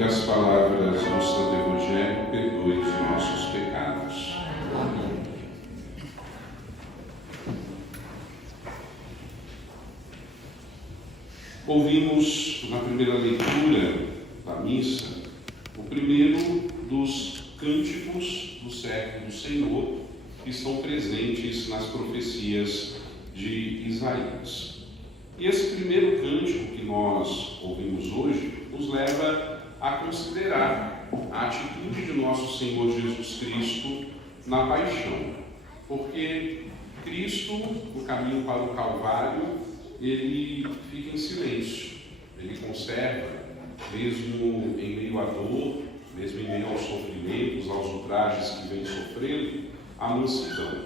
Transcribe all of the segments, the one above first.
que as palavras do Santo Evangelho perdoem os nossos pecados. Amém. Ouvimos na primeira leitura da missa o primeiro dos cânticos do servo do Senhor que estão presentes nas profecias de Isaías. E esse primeiro cântico que nós ouvimos hoje nos leva a considerar a atitude de nosso Senhor Jesus Cristo na paixão. Porque Cristo, no caminho para o Calvário, ele fica em silêncio, ele conserva, mesmo em meio à dor, mesmo em meio aos sofrimentos, aos ultrajes que vem sofrendo, a mansidão.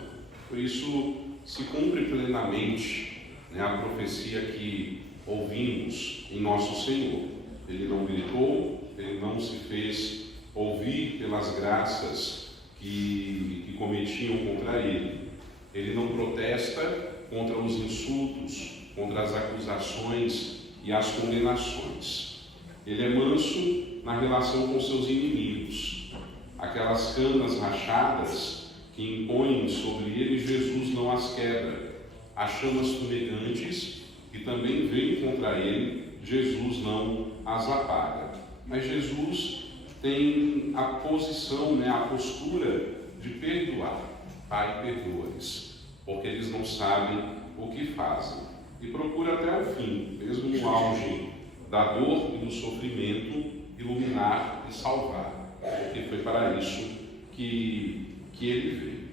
Por isso se cumpre plenamente a profecia que ouvimos em nosso Senhor. Ele não gritou, ele não se fez ouvir pelas graças que cometiam contra ele. Ele não protesta contra os insultos, contra as acusações e as condenações. Ele é manso na relação com seus inimigos. Aquelas canas rachadas que impõem sobre ele, Jesus não as quebra. As chamas fumegantes que também vêm contra ele, Jesus não as apaga. Mas Jesus tem a posição, a postura de perdoar. Pai, perdoa-lhes, porque eles não sabem o que fazem. E procura até o fim, mesmo no auge da dor e do sofrimento, iluminar e salvar, porque foi para isso que ele veio.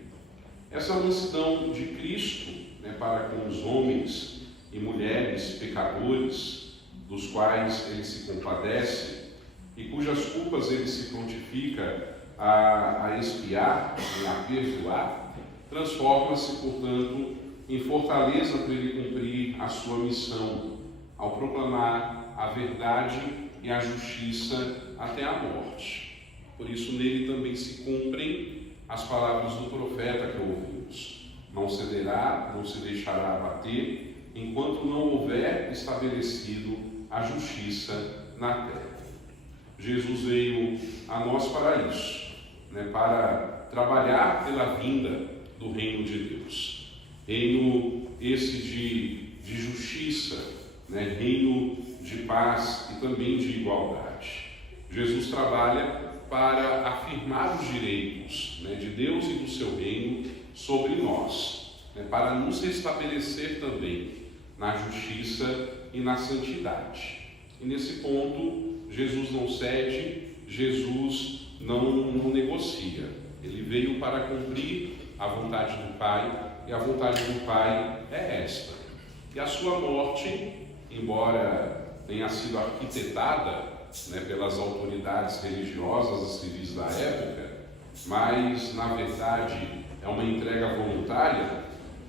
Essa mansidão de Cristo, para com os homens e mulheres pecadores, dos quais ele se compadece e cujas culpas ele se prontifica a expiar e a perdoar, transforma-se, portanto, em fortaleza para ele cumprir a sua missão, ao proclamar a verdade e a justiça até a morte. Por isso, nele também se cumprem as palavras do profeta que ouvimos: não cederá, não se deixará abater, enquanto não houver estabelecido a justiça na terra. Jesus veio a nós para isso, para trabalhar pela vinda do reino de Deus. Reino esse de justiça, reino de paz e também de igualdade. Jesus trabalha para afirmar os direitos de Deus e do seu reino sobre nós, para nos restabelecer também na justiça e na santidade. E nesse ponto, Jesus não cede, Jesus não negocia. Ele veio para cumprir a vontade do Pai, e a vontade do Pai é esta. E a sua morte, embora tenha sido arquitetada pelas autoridades religiosas e civis da época, mas na verdade é uma entrega voluntária,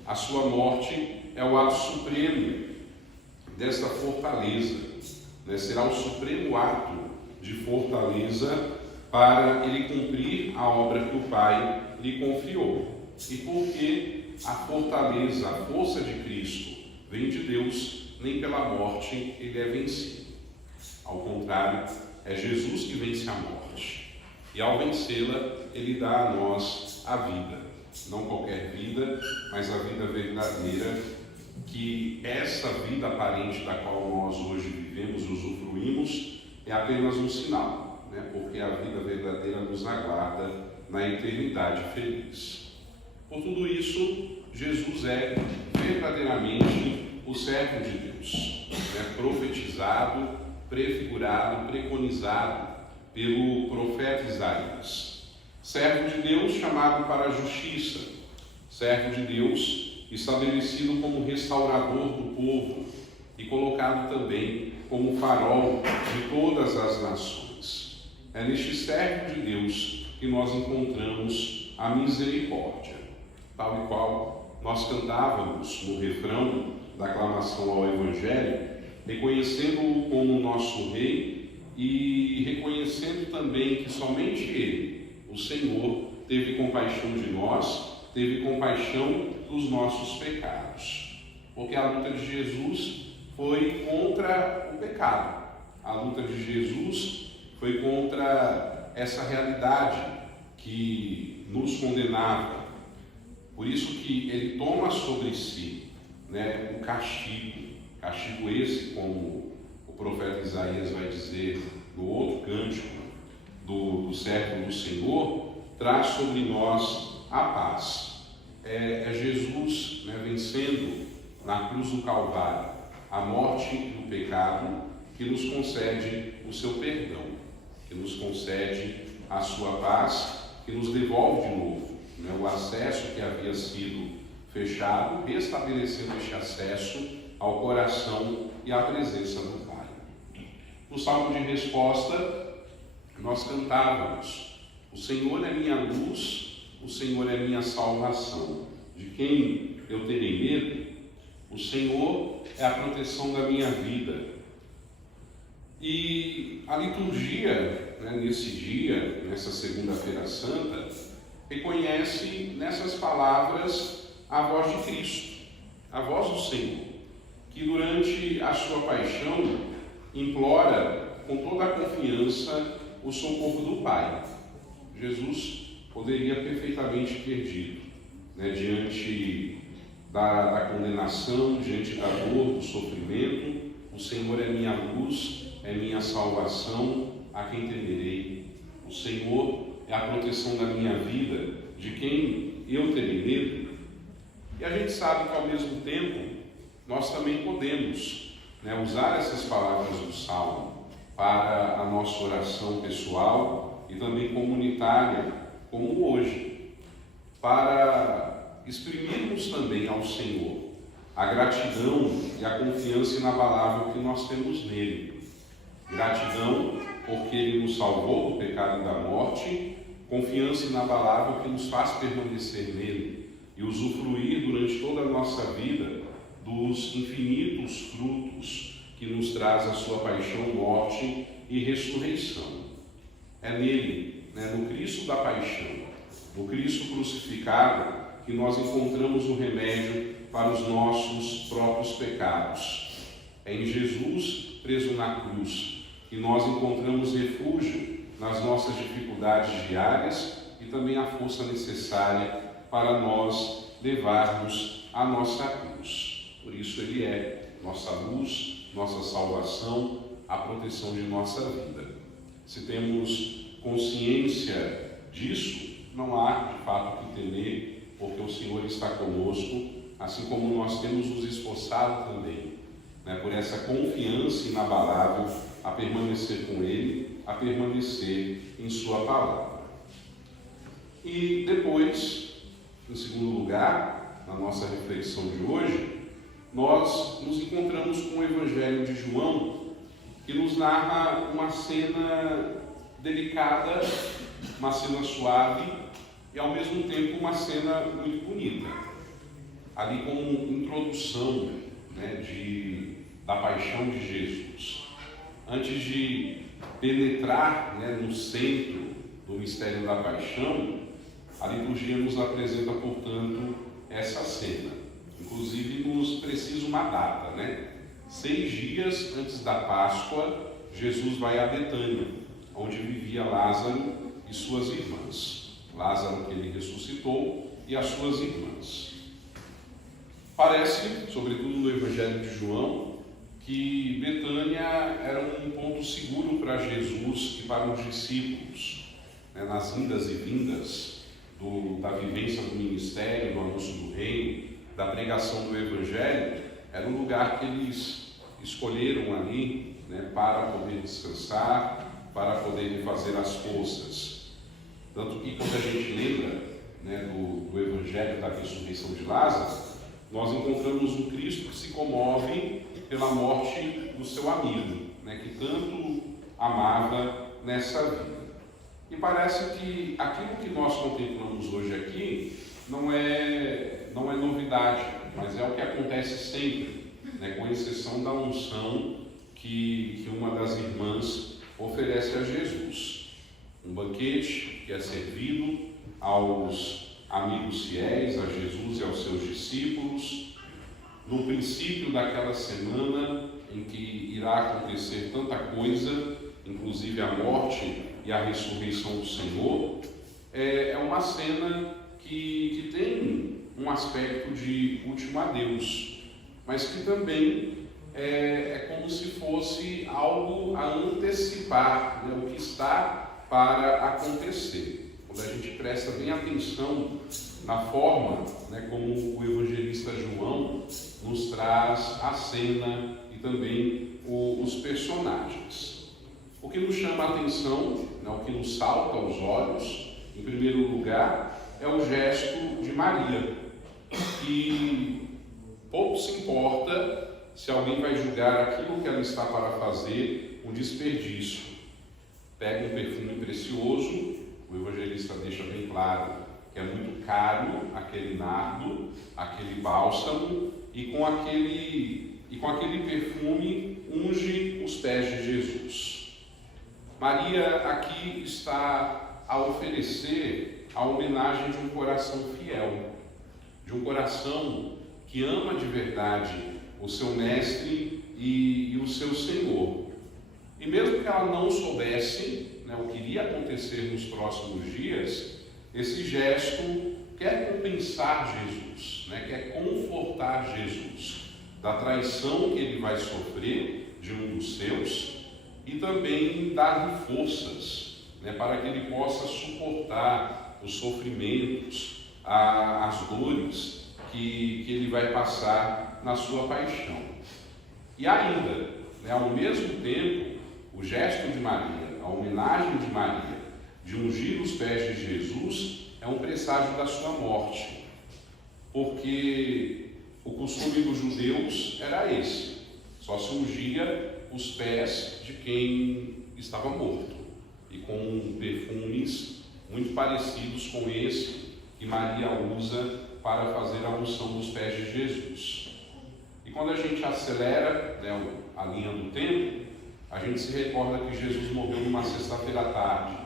a sua morte é o ato supremo desta fortaleza, será o supremo ato de fortaleza para ele cumprir a obra que o Pai lhe confiou. E porque a fortaleza, a força de Cristo vem de Deus, nem pela morte ele é vencido. Ao contrário, é Jesus que vence a morte. E ao vencê-la, ele dá a nós a vida. Não qualquer vida, mas a vida verdadeira, que essa vida aparente da qual nós hoje vivemos e usufruímos é apenas um sinal, porque a vida verdadeira nos aguarda na eternidade feliz. Por tudo isso, Jesus é verdadeiramente o servo de Deus, profetizado, prefigurado, preconizado pelo profeta Isaías. Servo de Deus chamado para a justiça, servo de Deus estabelecido como restaurador do povo e colocado também como farol de todas as nações. É neste servo de Deus que nós encontramos a misericórdia, tal e qual nós cantávamos no refrão da aclamação ao Evangelho, reconhecendo-o como nosso Rei e reconhecendo também que somente Ele, o Senhor, teve compaixão de nós, teve compaixão dos nossos pecados. Porque a luta de Jesus foi contra o pecado. A luta de Jesus foi contra essa realidade que nos condenava. Por isso que ele toma sobre si, né, o castigo esse, como o profeta Isaías vai dizer no outro cântico do servo do Senhor, traz sobre nós a paz. É Jesus, né, vencendo na cruz do Calvário a morte e o pecado, que nos concede o seu perdão, que nos concede a sua paz, que nos devolve de novo, né, o acesso que havia sido fechado, restabelecendo este acesso ao coração e à presença do Pai. No salmo de resposta, nós cantávamos: o Senhor é minha luz, o Senhor é minha salvação. De quem eu terei medo? O Senhor é a proteção da minha vida. E a liturgia, né, nesse dia, nessa segunda-feira santa, reconhece nessas palavras a voz de Cristo, a voz do Senhor, que durante a sua paixão implora com toda a confiança o socorro do Pai. Jesus poderia perfeitamente ter dito, né, diante da condenação, diante da dor, do sofrimento: o Senhor é minha luz, é minha salvação, a quem temerei? O Senhor é a proteção da minha vida, de quem eu terei medo? E a gente sabe que ao mesmo tempo nós também podemos, né, usar essas palavras do Salmo para a nossa oração pessoal e também comunitária, como hoje, para exprimirmos também ao Senhor a gratidão e a confiança inabalável que nós temos nele. Gratidão porque Ele nos salvou do pecado e da morte, confiança inabalável que nos faz permanecer nele e usufruir durante toda a nossa vida dos infinitos frutos que nos traz a sua paixão, morte e ressurreição. É nele, né, no Cristo da paixão, no Cristo crucificado, que nós encontramos o remédio para os nossos próprios pecados. É em Jesus preso na cruz que nós encontramos refúgio nas nossas dificuldades diárias e também a força necessária para nós levarmos a nossa cruz. Por isso Ele é nossa luz, nossa salvação, a proteção de nossa vida. Se temos consciência disso, não há de fato que temer, porque o Senhor está conosco, assim como nós temos nos esforçado também, né, por essa confiança inabalável a permanecer com Ele, a permanecer em Sua palavra. E depois, em segundo lugar, na nossa reflexão de hoje, nós nos encontramos com o Evangelho de João, que nos narra uma cena delicada, uma cena suave e ao mesmo tempo uma cena muito bonita. Ali como introdução, né, da paixão de Jesus. Antes de penetrar, né, no centro do mistério da paixão, a liturgia nos apresenta, portanto, essa cena. Inclusive nos precisa uma data, né? 6 dias antes da Páscoa, Jesus vai a Betânia, onde vivia Lázaro e suas irmãs. Lázaro que ele ressuscitou e as suas irmãs. Parece, sobretudo no Evangelho de João, que Betânia era um ponto seguro para Jesus e para os discípulos, né, nas indas e vindas da vivência do ministério, do anúncio do reino, da pregação do Evangelho. Era um lugar que eles escolheram ali, né, para poder descansar, para poder fazer as forças. Tanto que quando a gente lembra, né, do Evangelho da ressurreição de Lázaro, nós encontramos um Cristo que se comove pela morte do seu amigo, né, que tanto amava nessa vida. E parece que aquilo que nós contemplamos hoje aqui não é novidade, mas é o que acontece sempre, né, com exceção da unção que uma das irmãs oferece a Jesus. Um banquete que é servido aos amigos fiéis, a Jesus e aos seus discípulos, no princípio daquela semana em que irá acontecer tanta coisa inclusive a morte e a ressurreição do Senhor, é uma cena que tem um aspecto de último adeus, mas que também é como se fosse algo a antecipar, né, o que está para acontecer. Quando a gente presta bem atenção na forma, né, como o evangelista João nos traz a cena e também os personagens. O que nos chama a atenção, né, o que nos salta aos olhos, em primeiro lugar, é o gesto de Maria, que pouco se importa se alguém vai julgar aquilo que ela está para fazer um desperdício. Pega um perfume precioso, o evangelista deixa bem claro que é muito caro aquele nardo, aquele bálsamo, e com aquele perfume unge os pés de Jesus. Maria aqui está a oferecer a homenagem de um coração fiel, de um coração que ama de verdade o seu mestre e o seu Senhor. E mesmo que ela não soubesse, né, o que iria acontecer nos próximos dias, esse gesto quer compensar Jesus, né, quer confortar Jesus da traição que ele vai sofrer de um dos seus e também dar-lhe forças, né, para que ele possa suportar os sofrimentos, as dores que ele vai passar na sua paixão. E ainda, né, ao mesmo tempo, o gesto de Maria, a homenagem de Maria, de ungir os pés de Jesus, é um presságio da sua morte, porque o costume dos judeus era esse, só se ungia os pés de quem estava morto, e com perfumes muito parecidos com esse que Maria usa para fazer a unção dos pés de Jesus. E quando a gente acelera, né, a linha do tempo, a gente se recorda que Jesus morreu numa sexta-feira à tarde,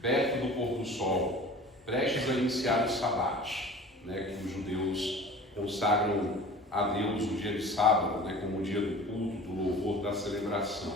perto do pôr do sol, prestes a iniciar o sabate, né, que os judeus consagram a Deus o dia de sábado, né, como o dia do culto, do louvor, da celebração.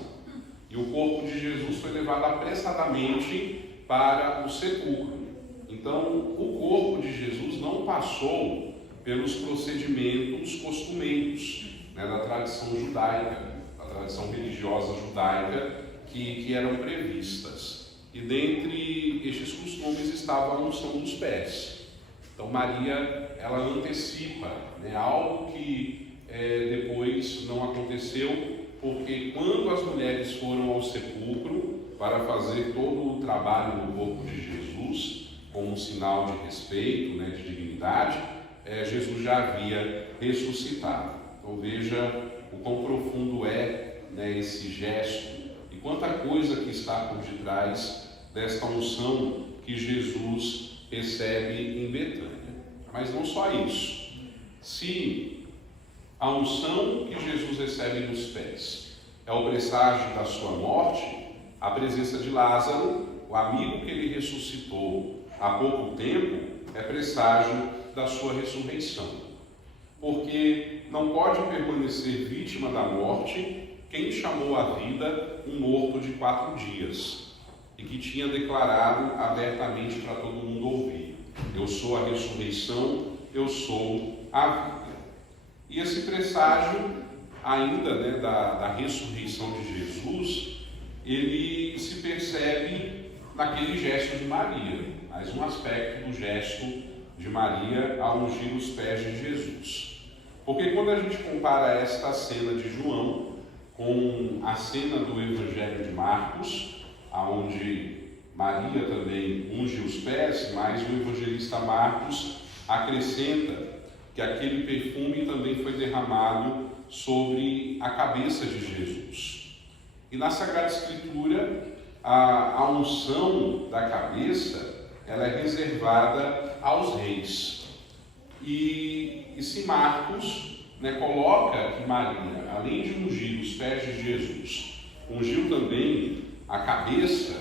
E o corpo de Jesus foi levado apressadamente para o sepulcro. Então, o corpo de Jesus não passou pelos procedimentos costumeiros, né, da tradição judaica, da tradição religiosa judaica que eram previstas. E dentre estes costumes estava a unção dos pés. Então, Maria, ela antecipa, né, algo que depois não aconteceu, porque quando as mulheres foram ao sepulcro para fazer todo o trabalho no corpo de Jesus, como um sinal de respeito, né, de dignidade, Jesus já havia ressuscitado. Então veja o quão profundo é, né, esse gesto e quanta coisa que está por detrás desta unção que Jesus recebe em Betânia. Mas não só isso. Se a unção que Jesus recebe nos pés é o presságio da sua morte, a presença de Lázaro, o amigo que ele ressuscitou há pouco tempo, é presságio da sua ressurreição. Porque não pode permanecer vítima da morte quem chamou à vida um morto de 4 dias e que tinha declarado abertamente para todo mundo ouvir: eu sou a ressurreição, eu sou a vida. E esse presságio ainda, né, da ressurreição de Jesus, ele se percebe naquele gesto de Maria, mais um aspecto do gesto de Maria ao ungir os pés de Jesus. Porque quando a gente compara esta cena de João com a cena do Evangelho de Marcos, onde Maria também unge os pés, mas o evangelista Marcos acrescenta que aquele perfume também foi derramado sobre a cabeça de Jesus. E na Sagrada Escritura, a unção da cabeça, ela é reservada aos reis. E se Marcos, né, coloca que Maria, além de ungir os pés de Jesus, ungiu também a cabeça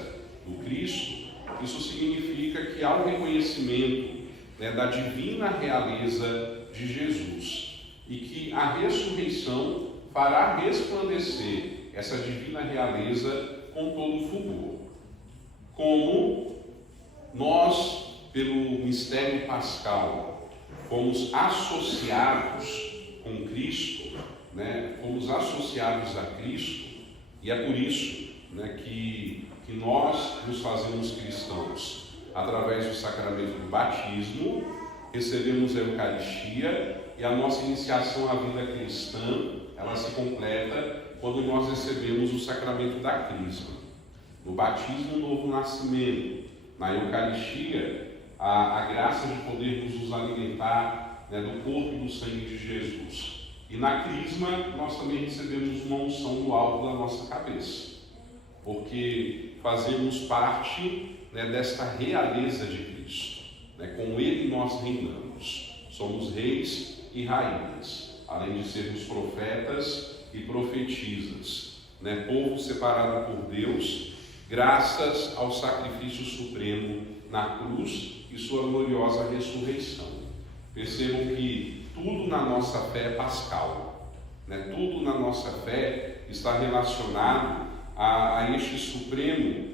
do Cristo, isso significa que há um reconhecimento, né, da divina realeza de Jesus e que a ressurreição fará resplandecer essa divina realeza com todo fulgor. Como nós, pelo mistério pascal, fomos associados com Cristo, fomos associados a Cristo, e é por isso que nós nos fazemos cristãos através do sacramento do batismo, recebemos a Eucaristia, e a nossa iniciação à vida cristã, ela se completa quando nós recebemos o sacramento da crisma. No batismo, o novo nascimento. Na Eucaristia, a graça de podermos nos alimentar do corpo e do sangue de Jesus. E na crisma, nós também recebemos uma unção no alto da nossa cabeça, porque fazemos parte desta realeza de Cristo. Com Ele nós reinamos. Somos reis e rainhas, além de sermos profetas e profetisas, povo separado por Deus, graças ao sacrifício supremo na cruz e sua gloriosa ressurreição. Percebam que tudo na nossa fé é pascal, tudo na nossa fé está relacionado a este supremo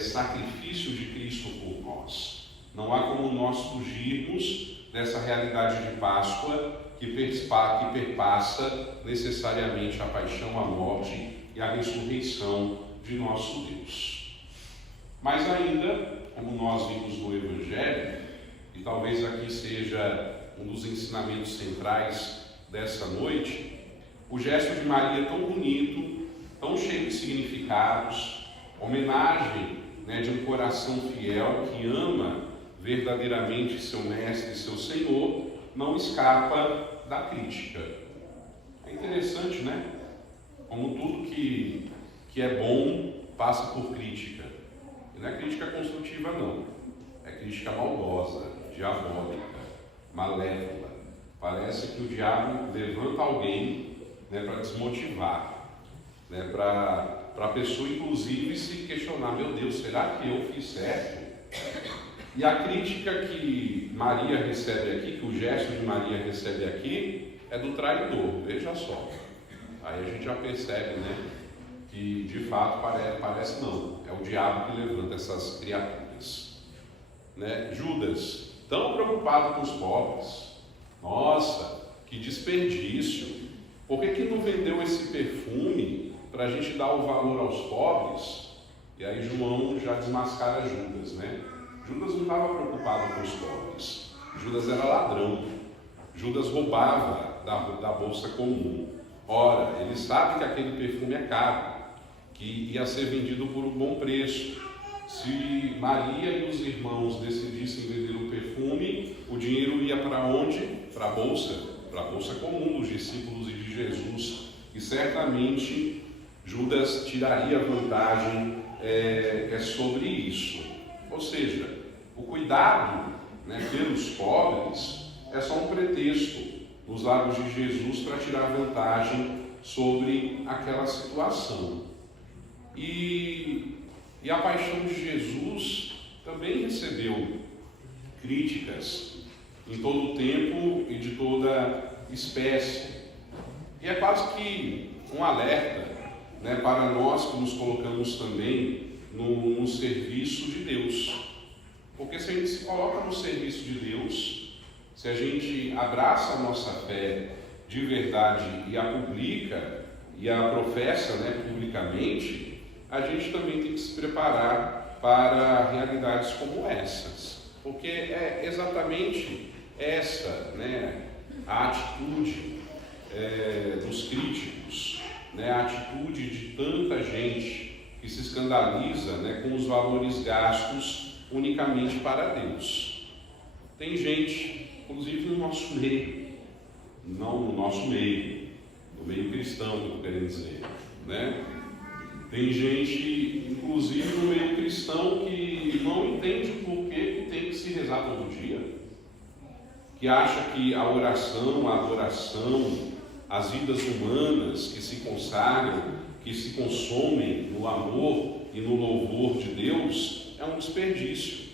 sacrifício de Cristo por nós. Não há como nós fugirmos dessa realidade de Páscoa que perpassa necessariamente a paixão, a morte e a ressurreição de nosso Deus. Mas ainda, como nós vimos no Evangelho, e talvez aqui seja um dos ensinamentos centrais dessa noite, o gesto de Maria tão bonito, tão cheio de significados, homenagem de um coração fiel que ama verdadeiramente seu mestre e seu Senhor, não escapa da crítica. É interessante, como tudo que é bom passa por crítica. E não é crítica construtiva, não. É crítica maldosa, diabólica, malévola. Parece que o diabo levanta alguém para desmotivar, para a pessoa, inclusive, se questionar: meu Deus, será que eu fiz certo? E a crítica que Maria recebe aqui, que o gesto de Maria recebe aqui, é do traidor, veja só. Aí a gente já percebe, que de fato parece não, é o diabo que levanta essas criaturas. Judas, tão preocupado com os pobres, nossa, que desperdício, por que não vendeu esse perfume para a gente dar o valor aos pobres? E aí João já desmascara Judas, Judas não estava preocupado com os pobres. Judas era ladrão. Judas roubava da bolsa comum. Ora, ele sabe que aquele perfume é caro, que ia ser vendido por um bom preço. Se Maria e os irmãos decidissem vender o perfume, o dinheiro ia para onde? Para a bolsa comum dos discípulos e de Jesus. E certamente Judas tiraria vantagem sobre isso. Ou seja, o cuidado pelos pobres é só um pretexto nos lábios de Jesus para tirar vantagem sobre aquela situação. E a paixão de Jesus também recebeu críticas em todo o tempo e de toda espécie. E é quase que um alerta para nós que nos colocamos também no serviço de Deus. Porque se a gente se coloca no serviço de Deus, se a gente abraça a nossa fé de verdade e a publica e a professa publicamente, a gente também tem que se preparar para realidades como essas. Porque é exatamente essa a atitude dos críticos, a atitude de tanta gente que se escandaliza com os valores gastos unicamente para Deus. Tem gente, inclusive no nosso meio, não no nosso meio, no meio cristão, que eu estou querendo dizer, Tem gente, inclusive no meio cristão, que não entende o porquê que tem que se rezar todo dia, que acha que a oração, a adoração, as vidas humanas que se consagram, que se consomem no amor e no louvor de Deus, é um desperdício,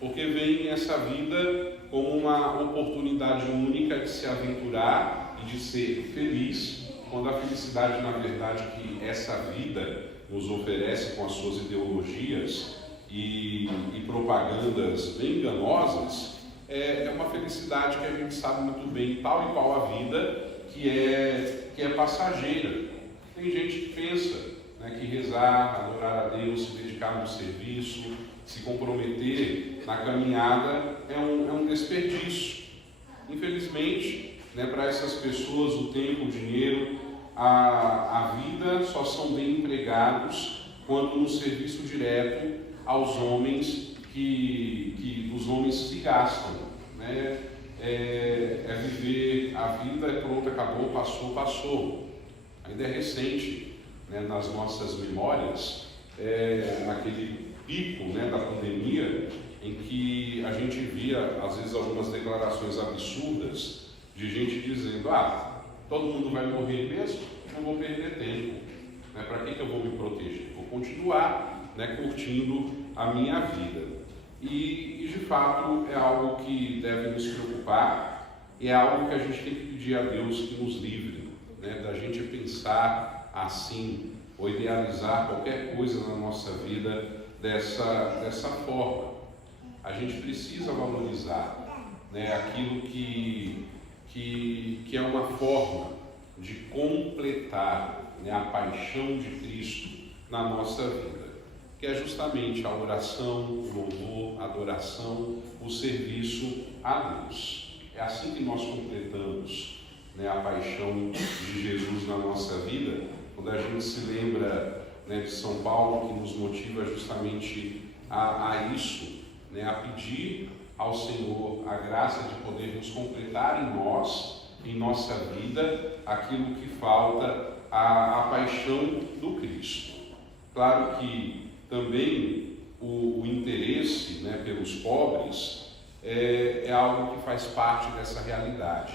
porque vem essa vida como uma oportunidade única de se aventurar e de ser feliz, quando a felicidade, na verdade, que essa vida nos oferece com as suas ideologias e propagandas bem enganosas, é uma felicidade que a gente sabe muito bem, tal e qual a vida, que é passageira. Tem gente que pensa, né, que rezar, adorar a Deus, se dedicar no serviço, se comprometer na caminhada é um desperdício. Infelizmente, né, para essas pessoas o tempo, o dinheiro, a vida só são bem empregados quando no serviço direto aos homens que os homens se gastam, né? É viver a vida, pronto, acabou, passou. Ainda é recente, né, nas nossas memórias, naquele pico, né, da pandemia, em que a gente via, às vezes, algumas declarações absurdas de gente dizendo: todo mundo vai morrer mesmo, não vou perder tempo, né? Para que eu vou me proteger? Vou continuar, né, curtindo a minha vida. E de fato é algo que deve nos preocupar, e é algo que a gente tem que pedir a Deus que nos livre, né, da gente pensar assim ou idealizar qualquer coisa na nossa vida dessa forma. A gente precisa valorizar, né, aquilo que é uma forma de completar, né, a paixão de Cristo na nossa vida, que é justamente a oração, o louvor, a adoração, o serviço a Deus. É assim que nós completamos, né, a paixão de Jesus na nossa vida, quando a gente se lembra, né, de São Paulo, que nos motiva justamente a isso, né, a pedir ao Senhor a graça de poder nos completar em nós, em nossa vida, aquilo que falta, a paixão do Cristo. Claro que também o interesse, né, pelos pobres é algo que faz parte dessa realidade.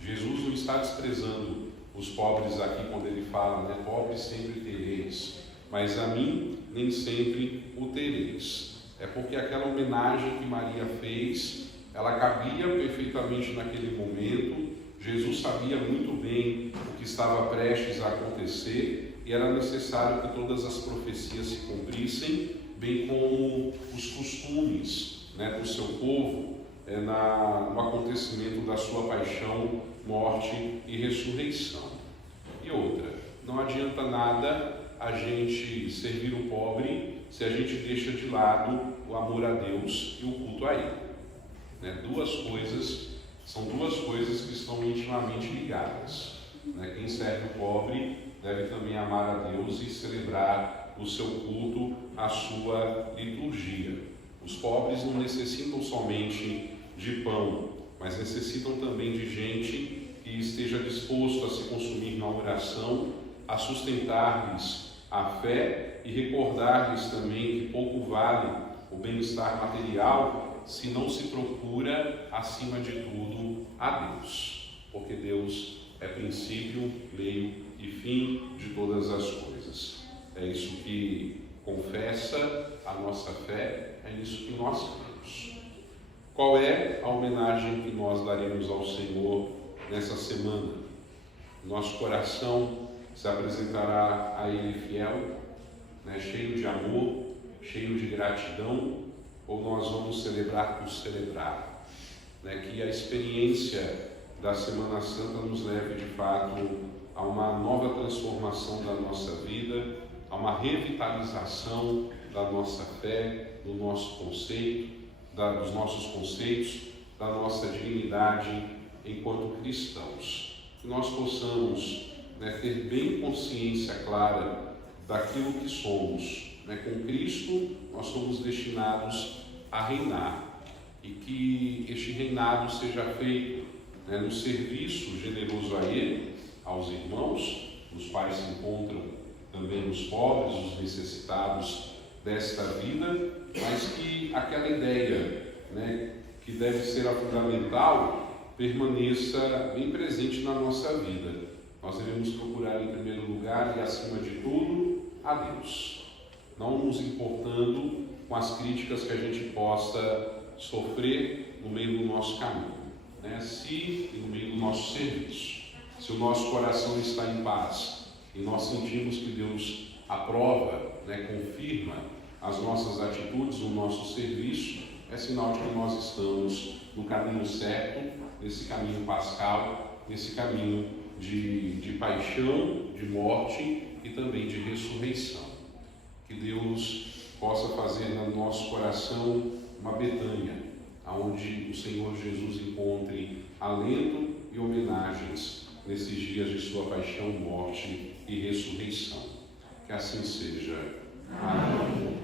Jesus não está desprezando os pobres aqui quando ele fala, né, pobres sempre tereis, mas a mim nem sempre o tereis. É porque aquela homenagem que Maria fez, ela cabia perfeitamente naquele momento. Jesus sabia muito bem o que estava prestes a acontecer e era necessário que todas as profecias se cumprissem, bem como os costumes, né, do seu povo, no acontecimento da sua paixão, morte e ressurreição. E outra, não adianta nada a gente servir o pobre se a gente deixa de lado o amor a Deus e o culto a Ele. Né? São duas coisas que estão intimamente ligadas. Né? Quem serve o pobre deve também amar a Deus e celebrar o seu culto, a sua liturgia. Os pobres não necessitam somente de pão, mas necessitam também de gente que esteja disposto a se consumir na oração, a sustentar-lhes a fé e recordar-lhes também que pouco vale o bem-estar material se não se procura, acima de tudo, a Deus, porque Deus é princípio, meio e fim de todas as coisas. É isso que confessa a nossa fé, é isso que nós cremos. Qual é a homenagem que nós daremos ao Senhor nessa semana? Nosso coração se apresentará a Ele fiel, né, cheio de amor, cheio de gratidão, ou nós vamos celebrar por celebrar? Né, que a experiência da Semana Santa nos leve de fato a uma nova transformação da nossa vida, a uma revitalização da nossa fé, do nosso conceito, dos nossos conceitos, da nossa dignidade enquanto cristãos. Que nós possamos, né, ter bem consciência clara daquilo que somos. Né? Com Cristo nós somos destinados a reinar, e que este reinado seja feito, né, no serviço generoso a Ele, aos irmãos, os quais se encontram também os pobres, os necessitados desta vida, mas que aquela ideia, né, que deve ser a fundamental permaneça bem presente na nossa vida. Nós devemos procurar em primeiro lugar e acima de tudo a Deus, não nos importando com as críticas que a gente possa sofrer no meio do nosso caminho, né? Se no meio do nosso serviço, se o nosso coração está em paz e nós sentimos que Deus aprova, confirma as nossas atitudes, o nosso serviço, é sinal de que nós estamos no caminho certo, nesse caminho pascal, nesse caminho de paixão, de morte e também de ressurreição. Que Deus possa fazer no nosso coração uma Betânia, onde o Senhor Jesus encontre alento e homenagens nesses dias de sua paixão, morte e ressurreição. Que assim seja. Amém.